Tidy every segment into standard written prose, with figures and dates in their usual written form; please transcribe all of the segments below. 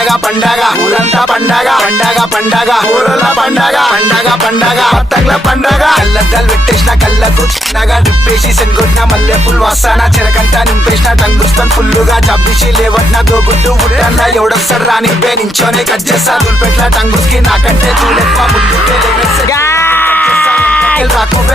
పండగ పండగ ఊరంతా పండగ పండగ పండగ ఊరల పండగ పండగ పండగ పతంగుల పండగ కళ్ళద్దాలు పెట్టేసిన కళ్ళకు చిన్నగా దిప్పేసి సెన్గొట్టిన మల్లె పుల్ వస్తానా చెరకంతా నింపేసిన టంగుస్తాను ఫుల్లుగా చబ్బిసి లేవట్న దోగుడ్డు ఉట్టన్నా ఎవడొస్తాడు రాని పే నించోనే కట్ చేస్తా దుల్పెట్ల టంగుస్కి నాకంటే చూడెక్కువ ముందుకే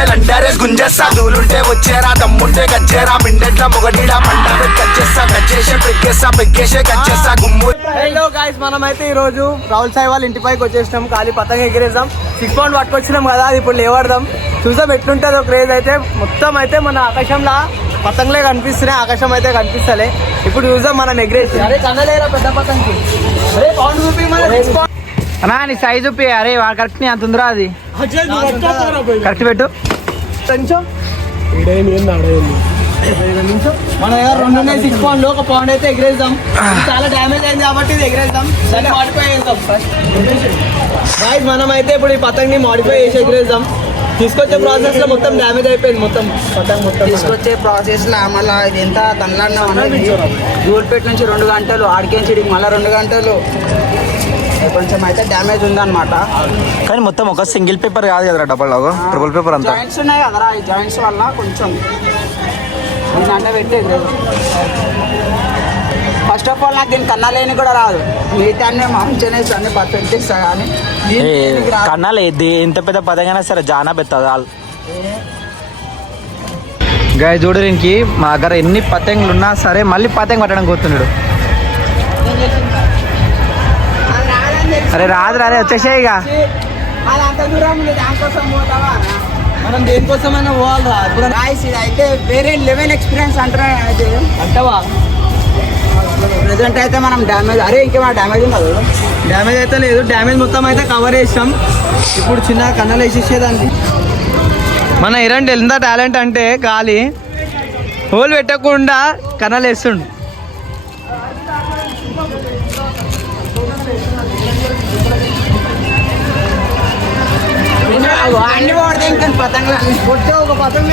లండరేస్ గుంజేస్తా దూలుంటే వచ్చేరా దమ్ముంటే గచ్చేరా మిండెట్ల మొగడీడా పంట కచ్చేస్తా కచ్చేసే పెక్కేస్తా పెక్కేసే కచ్చేస్తా గుమ్ము. హలో గైస్, మనమైతే ఈ రోజు రాహుల్ సాయి వాళ్ళ ఇంటి పైకి వచ్చేసినాం. ఖాళీ పతంగ ఎగిరేద్దాం. 6 పౌండ్ పట్టుకొచ్చినాం కదా, అది ఇప్పుడు లేవడదాం. చూద్దాం ఎట్లుంటుందో క్రేజ్. అయితే మొత్తం అయితే మన ఆకాశంలో పతంగులే కనిపిస్తున్నాయి, ఆకాశం అయితే కనిపిస్తలే. ఇప్పుడు చూద్దాం మనం ఎగిరేసి. అరే కన్నలేరా పెద్ద పతంగి. అరే పౌండ్ చూపి మన 6 పౌండ్ అన్నా నీ సైజ్ చూపి. అరే కరెక్ట్ నీ అంత ఉందిరా, అది కరెక్ట్ పెట్టు. మన దగ్గర 2 ఉన్నాయి 6 పౌండ్లు. ఒక పౌండ్ అయితే ఎగిరేద్దాం. చాలా డ్యామేజ్ అయింది కాబట్టి ఇది ఎగిరేద్దాం. దాన్ని మాడిఫై చేద్దాం. గాయ్స్ మనం అయితే ఇప్పుడు ఈ పతంగిని మాడిఫై చేసి ఎగిరేద్దాం. తీసుకొచ్చే ప్రాసెస్ లో మొత్తం డ్యామేజ్ అయిపోయింది. మొత్తం పతంగ్ మొత్తం తీసుకొచ్చే ప్రాసెస్ లో మళ్ళీ ఇది ఎంత తనలాడినాం అనేది దూల్పేట నుంచి 2 గంటలు, ఆడికేంచి మళ్ళీ 2 గంటలు కొంచెం అయితే డ్యామేజ్ ఉందన్నమాట. కానీ మొత్తం ఒక సింగిల్ పేపర్ కాదు కదరా, డబల్ లాగా ట్రిపుల్ పేపర్ అంతా. జాయింట్స్ ఉన్నాయి కదరా, ఈ జాయింట్స్ వల్ల కొంచెం అంటే పెట్టి ఫస్ట్ ఆఫ్ ఆల్ నాకు దీని కన్నాలేని కూడా రాదు. మిగతా అన్నీ మంచిగానే అన్ని పర్ఫెక్ట్ ఇస్తా కానీ కన్నాలు ఎంత పెద్ద పదంగా సరే జానా పెద్దది వాళ్ళు. గాయ చూడడానికి మా దగ్గర ఎన్ని పతంగులు ఉన్నా సరే మళ్ళీ పతంగ పట్టడానికి పోతున్నాడు. అరే రాదు రే, వచ్చేసాయి ఇక. అంత దూరం దానికోసం పోతావా? మనం దేనికోసమైనా పోవాలిరా. ఇప్పుడు ఇది అయితే వేరే లెవెల్ ఎక్స్పీరియన్స్ అంటావా? ప్రెసెంట్ అయితే మనం డ్యామేజ్ ఇంకేమైనా డ్యామేజ్ ఉండదు. డ్యామేజ్ అయితే లేదు, డ్యామేజ్ మొత్తం అయితే కవర్ చేసాం. ఇప్పుడు చిన్న కన్నలు వేసేసేదాన్ని. మన ఇరండి ఎంత టాలెంట్ అంటే గాలి హోల్ పెట్టకుండా కన్నలు వేస్తుండు. అన్ని వాడితే ఇంకా పతంగులు కొట్టే ఒక పతంగ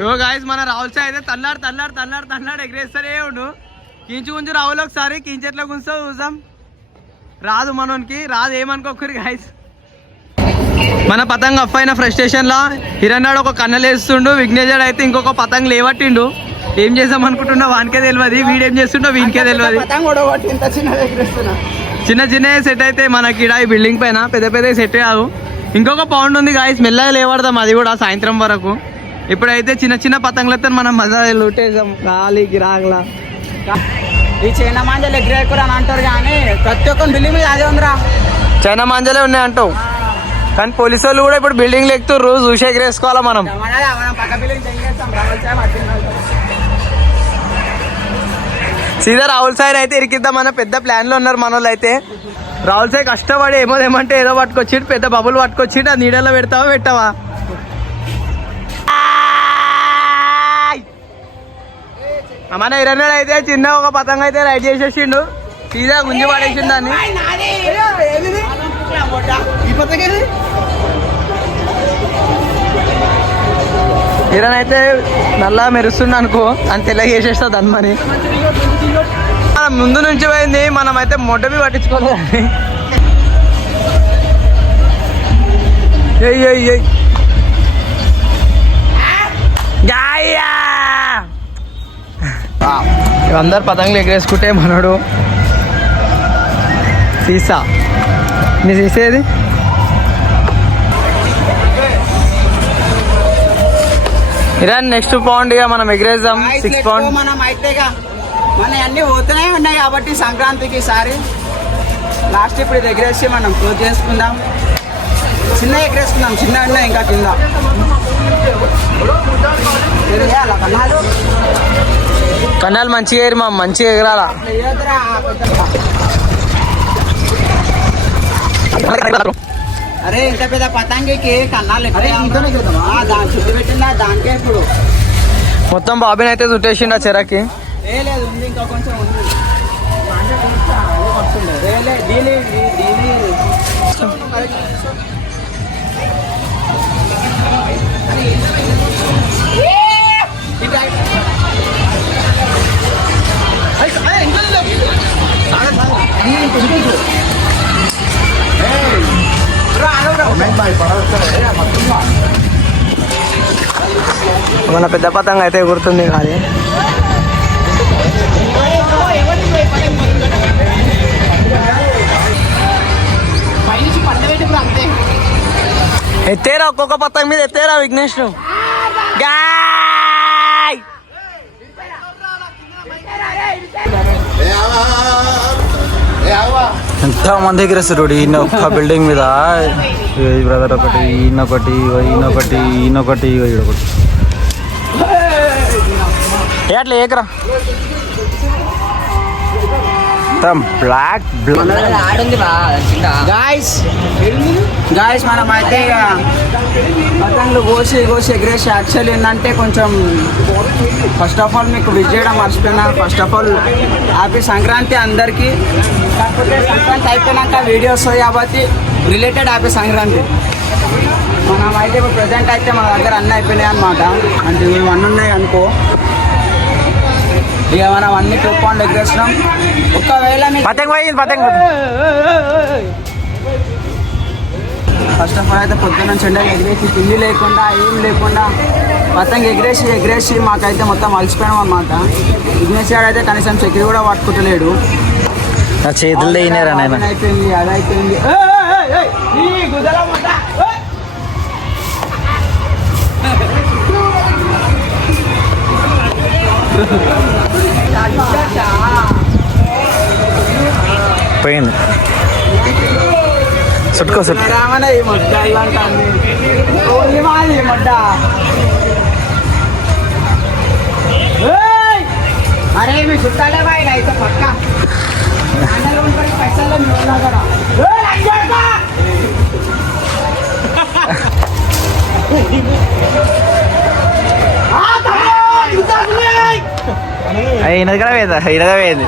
ఇగో గాయస్, మన రాహుల్ సాయి అయితే తల్లాడు ఎగిరేస్తారే ఉండు. కించు రాహుల్ ఒకసారి కించెట్లో గుంజావు చూసాం. రాదు మనోనికి రాదు, ఏమనుకోకరు గాయస్. మన పతంగ అఫ్ అయిన ఫ్రస్ట్రేషన్ లా హిరణ్యాడు ఒక కన్నలేస్తుండు, విఘ్నేశ్వరుడు అయితే ఇంకొక పతంగ లేవట్టిండు. ఏం చేద్దాం అనుకుంటున్నా వానికే తెలియదు, వీడేం చేస్తుండో వీనికే తెలియదు. చిన్న సెట్ అయితే మనకి ఈ బిల్డింగ్ పైన పెద్ద సెట్ కాదు. ఇంకొక పౌండ్ ఉంది గాయస్, మెల్లగా లేవడదాం అది కూడా సాయంత్రం వరకు. ఇప్పుడైతే చిన్న పతంగులతో మనం మజా లూటేసాం. గాలి గిరాగలా ఈ చైనా మాంజలు ఎగ్రేకురు అని అంటారు కానీ ప్రతి ఒక్క బిల్డింగ్ మీద అదే ఉందిరా. చైనా మాంజలే ఉన్నాయి అంటావు, కానీ పోలీసు వాళ్ళు కూడా ఇప్పుడు బిల్డింగ్లు ఎక్కుతారు, చూసి ఎగరేసుకోవాలా మనం. పక్క బిల్డింగ్ సీదా రాహుల్ సాయి అయితే ఇరికిద్దామన్న పెద్ద ప్లాన్ లో ఉన్నారు మన వాళ్ళు అయితే. రాహుల్ సాయి కష్టపడి ఏమంటే ఏదో పట్టుకొచ్చి పెద్ద బబుల్ పట్టుకొచ్చి ఆ నీడలో పెట్టావా. మన ఇరన్నాడు అయితే చిన్న ఒక పతంగ అయితే రైడ్ చేసేసిండు, సీదా గుంజి పడేసిండు దాన్ని. ఇరన్ అయితే నల్లా మెరుస్తుండ అనుకో అని తెల్లగా చేసేస్తా దాన్ని. మనం ముందు నుంచి పోయింది, మనం అయితే మొట్టమి పట్టించుకోలేదు. అందరు పతంగులు ఎగరేసుకుంటే మనోడు సీసా నీ తీసేది. ఇరాన్ నెక్స్ట్ పౌండ్ ఇక మనం ఎగరేద్దాం. 6 పౌండ్ మనం అయితే మన అన్ని పోతూనే ఉన్నాయి కాబట్టి సంక్రాంతికి ఈసారి లాస్ట్ ఇప్పుడు ఇది ఎగరేసి మనం క్లోజ్ చేసుకుందాం. చిన్న ఎగరేసుకుందాం, చిన్న ఉన్నాయి ఇంకా కింద. కన్నాలు మంచిగా ఎగిరి మంచిగా ఎగరాలా. అరే ఇంత పెద్ద పతంగికి కన్నాలు దాని చుట్టూ పెట్టిందా దానికే ఇప్పుడు మొత్తం బాబీని అయితే చుట్టేసిండు ఆ చెరకి. ఏ లేదు ఉంది ఇంకా కొంచెం ఉంది. ఏ లేదు, దీని మన పెద్ద పతంగ అయితే ఎగురుతుంది కానీ ఎత్తేరా ఒక్కొక్క పతంగ మీద ఎత్తేరా విఘ్నేష్ ను. ఎంత మంది ఎగిరేస్తారు ఈయన ఒక్క బిల్డింగ్ మీద. బ్రదర్ ఒకటి, ఈయనొకటి, ఈయనొకటి, ఈయనొకటి, ఈడొకటి. అట్లా ఏకరా బ్లాక్ గాయస్ మనం అయితే ఇక పతంగులు కోసి ఎగరేసి యాక్చువల్లీ ఏంటంటే కొంచెం ఫస్ట్ ఆఫ్ ఆల్ మీకు విజ్ చేయడం మర్చిపోయినా. First of all happy Sankranti అందరికీ. కాకపోతే సంక్రాంతి అయిపోయినాక వీడియో వస్తుంది కాబట్టి రిలేటెడ్ హ్యాపీ సంక్రాంతి. మనం అయితే ఇప్పుడు ప్రజెంట్ అయితే మన దగ్గర అన్నీ అయిపోయినాయి అనమాట. అంటే ఇవన్నీ ఉన్నాయి అనుకో. ఇక మనం అన్ని టోపాన్లు ఎగరేస్తున్నాం. ఒకవేళ ఫస్ట్ ఆఫ్ ఆల్ అయితే పొద్దున్న చెండలు ఎగిరేసి తిండి లేకుండా ఏం లేకుండా పతంగ ఎగిరేసి మాకైతే మొత్తం అలసిపోయాం అనమాట. విఘ్నేష్ గారు అయితే కనీసం చక్కెర కూడా పట్టుకుంటలేడు. చేతులు అయిపోయింది అది అయిపోయింది. పోయింది చుట్టుకో రామన్న ఈ మొట్ట ఇలాంటి ఓన్లీ మాది మొట్ట. అరే మీ చుట్టాలే బాయ్ అయితే పక్క పైసలు అయినది కూడా పోయింది, అయినదే పోయింది.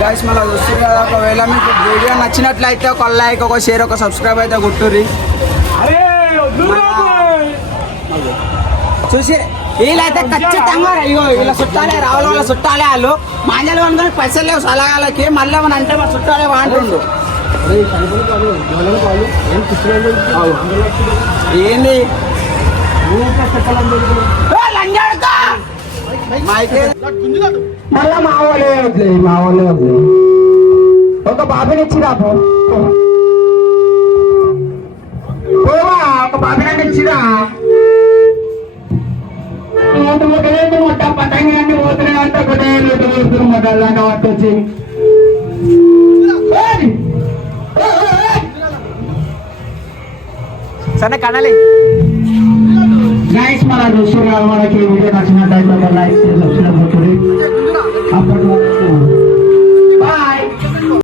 గైస్ మళ్ళీ చూస్తుంది కదా. ఒకవేళ మీకు వీడియో నచ్చినట్లయితే ఒక లైక్, ఒక షేర్, ఒక సబ్స్క్రైబ్ అయితే కొట్టుర్రి. చూసి వీళ్ళైతే ఖచ్చితంగా ఇగో వీళ్ళ చుట్టాలే రావాలి. వాళ్ళ చుట్టాలే వాళ్ళు మాంజలు అనుకుని పైసలు లేవు సలహాలకి. మళ్ళీ ఏమని అంటే మా చుట్టాలే వాంటుండు. ఏంది మళ్ళా మా వాళ్ళే ఒక బాబుని ఇచ్చిరా పోవా, ఒక బాబుని ఇచ్చిరా. మొట్ట పతంగి అన్ని పోతున్నాయి అంటే ఒకటే పోతున్నారు మొదలు వచ్చి సరే కనాలి. గైస్ మన చూస్తున్నారు. మనకి వీడియో నచ్చినట్లయితే లైక్ చేసి సబ్స్క్రైబ్ కొట్టుర్రి. అప్పటి